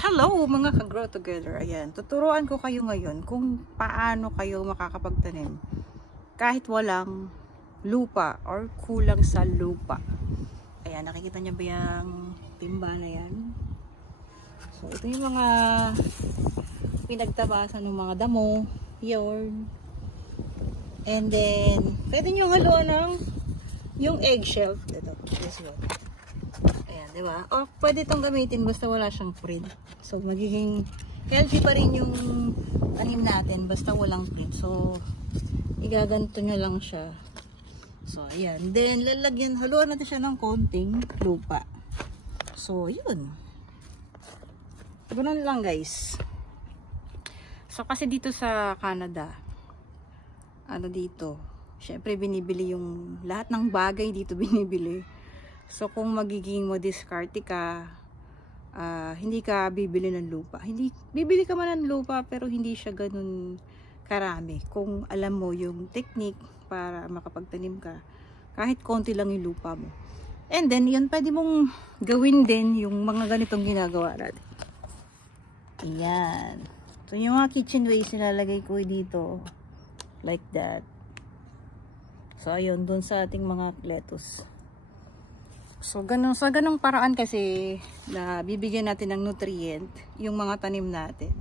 Hello mga ka-grow together. Ayan, tuturuan ko kayo ngayon kung paano kayo makakapagtanim kahit walang lupa or kulang sa lupa. Ayan, nakikita niyo ba yung timba na yan? So, ito yung mga pinagtabasan ng mga damo, yun. And then, pwede nyo haluan ng yung eggshell. Ito, this one. Ayan, diba? O, pwede itong gamitin basta wala siyang print. So, magiging healthy pa rin yung tanim natin basta walang print. So, igaganto nyo lang siya. So, ayan. Then, haluan natin siya ng konting lupa. So, yun. Ganun lang, guys. So, kasi dito sa Canada, syempre binibili yung lahat ng bagay dito binibili. So, kung magiging modiskarte ka, hindi ka bibili ng lupa. Bibili ka man ng lupa, pero hindi siya ganun karami. Kung alam mo yung technique para makapagtanim ka, kahit konti lang yung lupa mo. And then, yun, pwede mong gawin din yung mga ganitong ginagawa natin. Ayan. So, yung mga kitchen waste nilalagay ko dito. Like that. So, ayun, dun sa ating mga lettuce. So, sa ganong paraan kasi na bibigyan natin ng nutrient yung mga tanim natin.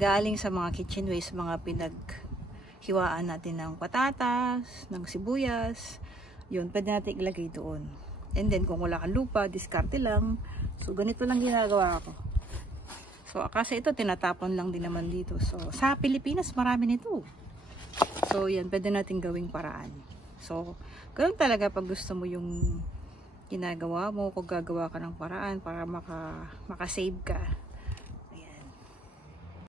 Galing sa mga kitchen waste, mga pinaghiwaan natin ng patatas, ng sibuyas. Yun, pwede natin ilagay doon. And then, kung wala kang lupa, diskarte lang. So, ganito lang ginagawa ko. So, kasi ito, tinatapon lang din naman dito. So, sa Pilipinas, marami nito. So, yan, pwede natin gawing paraan. So, ganun talaga pag gusto mo yung ginagawa mo, kung gagawa ka ng paraan para makasave ka.